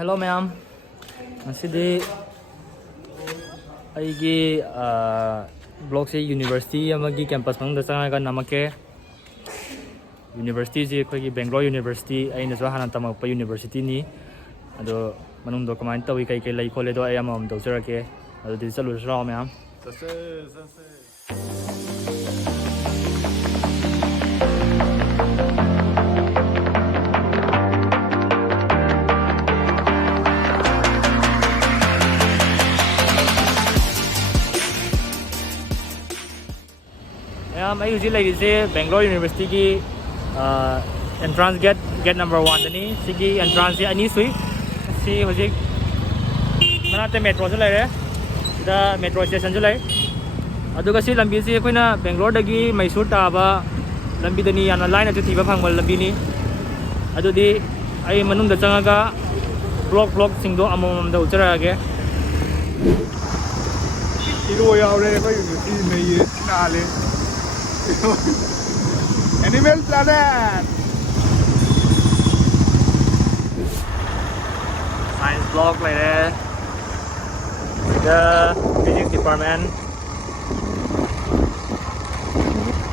Hello ma'am. Masidi aigi blog se university amagi campus mangda changa namake university je khoi Bangalore University aina so hanan tamakpa university ni ado manung do comment tawi kai kai lai khole do ayamam do jarake ado di chalu raw ma'am. I usually like this Bangalore University ki entrance gate number 1 dani sigi entrance ani sui si hojik manate metro se lai re da metro station se lai aduga si lambi si koina Bangalore dagi Mysore ta ba lambi dani yana line atu thiba phangmal lambi ni adudi ai manung da changa blog singdo amom da uchara ge iro yaw le ko university nei na le Animal Planet. Science block like that. The physics department.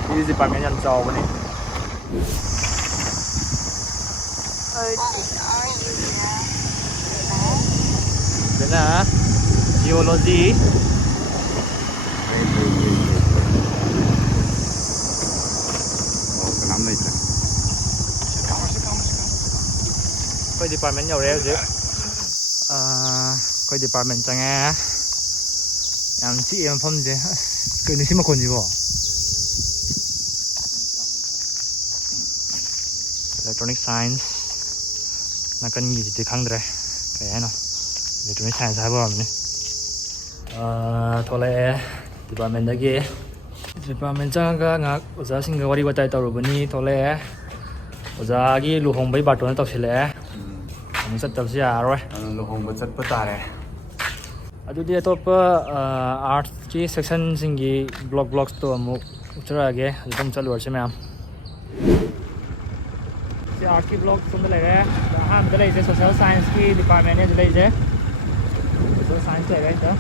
Physics department yang jauh ni. Benar. Geology. Coi department nhiều đấy chứ coi department chẳng nghe em chị em phong gì cái này xem mà còn gì bỏ electronic science là cần gì thì khăng rồi cái nào electronic science hay bao này thôi lại department đó kia department chẳng cái ngạc ở giá sinh cái what tay tàu rồi bữa thôi lại ở giá cái lục hồng bay bát nó tàu xí lẽ mình sẽ tập ra rồi. Lục hồng sẽ bắt tare. Adu dia top art ki section singi blog to mu uchara ge adum chalu arche ma'am. Si art ki blog sunda lai re da ham da lai je social science ki department ne lai je social science lai re ta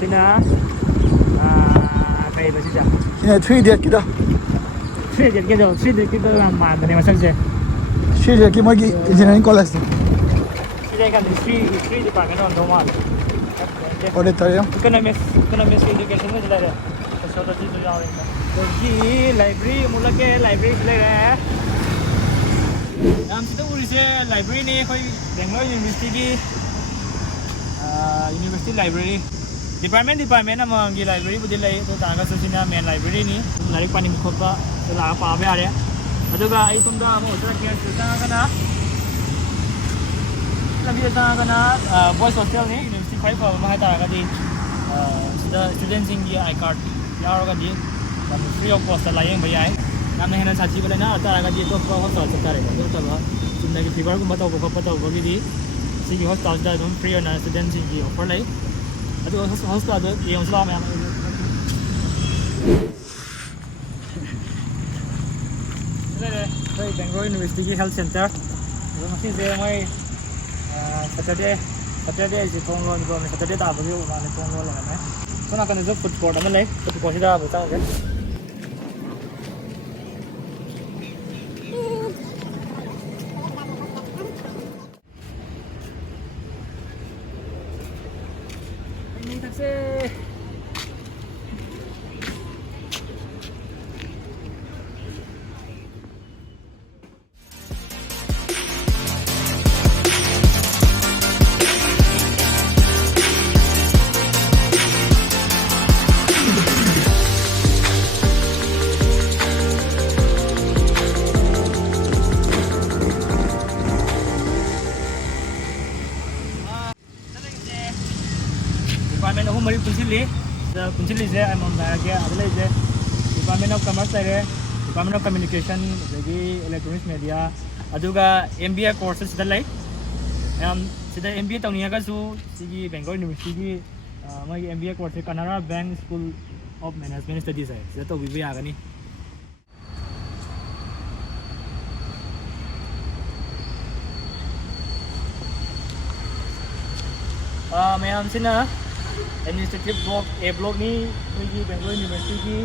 sina kai ba si ja Sina 3D kita. 3D kita làm màn này mà sao chứ? 3D ki magi engineering college. 3D kan history department on Domal. Ode tare. Economics education में चला रहा है. Sociology तो जाओ इनका. तो ये library मुल्ला के library चला रहा है. हम तो उरी से library ने कोई Bangalore University की university library. Department among the library bu dilai to tanga sina main library ni larik pani khoppa la pa ba ya aduga ai tumda mo tra ke tanga kana labi tanga kana boys hostel ni university 5 pa ma ta ga di the students in the I card ya ro ga di free of cost la yeng ba yai nam ne hena sachi ba na ta ga di to ko hostel ta re to ta ba sunna ki fever ko mata ko ko pata ko gi di si ki hostel da don free na students in the offer lai aduh host ada yang selama yang ini Bangalore University Health Center itu masih saya mai Saturday je tonglo ni kami Saturday tak bagi mana tonglo lah kan so nak kena jumpa food court mana leh food court dah betul kan ini taksi department of Mari Punchili je I'm on there ke adle je department of commerce there department of communication jadi electronics media aduga MBA courses dalai sida MBA tawniya ka su sigi Bangalore University mai MBA course Canara Bank School of Management Studies hai sida to bibi agani ꯃꯌꯥꯝꯁꯤꯅ administrative block A block นี้ꯑꯩꯈꯣꯏꯒꯤ Bangalore ꯌꯨꯅꯤꯚꯔꯁꯤꯇꯤꯒꯤ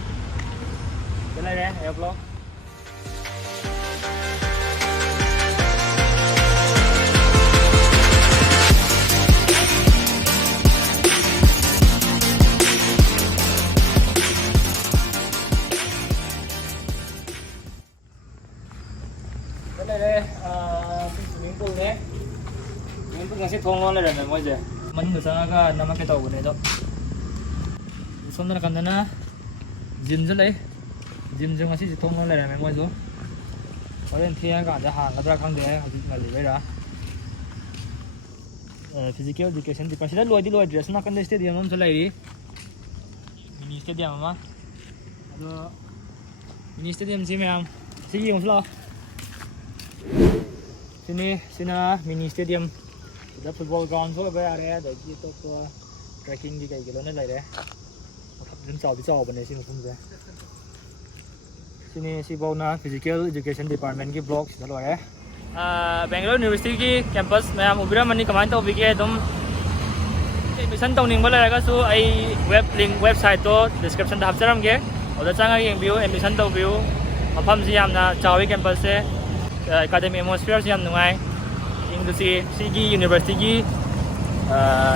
ꯂꯩꯔꯦ A block đây swimming pool này swimming pool ngasih thong loเลยmọi người mình được sang cái nằm cái tàu này đó xong rồi cần na gym rất đấy gym trong ngasih thong loเลยmọi người có đến thì cảจะห่างกันra không để họ chỉ là lấy ra physical education thì phải lôi đi lôi dress nó cần đến stadium nó sẽ lấy đi mini stadium mà đó mini stadium gì mà gì dùng lo sini mini stadium the football ground thôi bây giờ đấy để chỉ tốt trekking đi cái lớn này đấy dân giàu bị giàu bên này xin một không sini si bao na physical education department cái block đó rồi đấy Bangalore University campus mà ubira mani kamai tàu bị cái dom admission tàu ning balai ka su ai web link website to description da hapcharam ge oda changa yeng view admission tàu view mafam si yamna chawi campus se academic atmosphere yam nungai ingdusi sigi university gi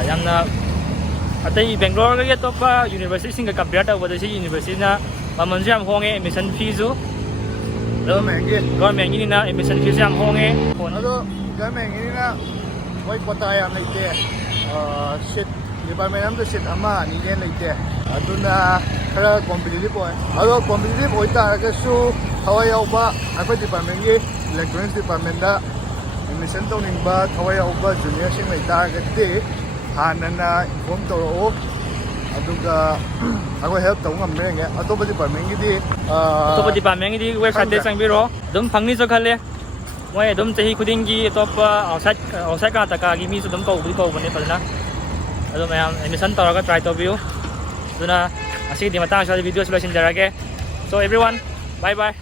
yamna atai Bangalore ga top university sing ka compare ta wada si university na maman jam honge admission fees u government gi na admission fees yam honge ado government gi na wai kota yam leite shit department am to shit ama ni gen leite aduna khara competitive boy ado competitive boy ta ga su hawai oba akoi department gi electronics department da admission tawning ba thawai oba junior sing leita ga de hanana inform toro aduga akoi help taw ngam me nge atoba department gi di atoba department gi di website te changbiro dum phangni so khale moi dum chahi khuding gi top outside ka taka gi mi so dum ko bane palna ado mayam admission tawra try to view duna asi di matang sa video solution jarage so everyone bye bye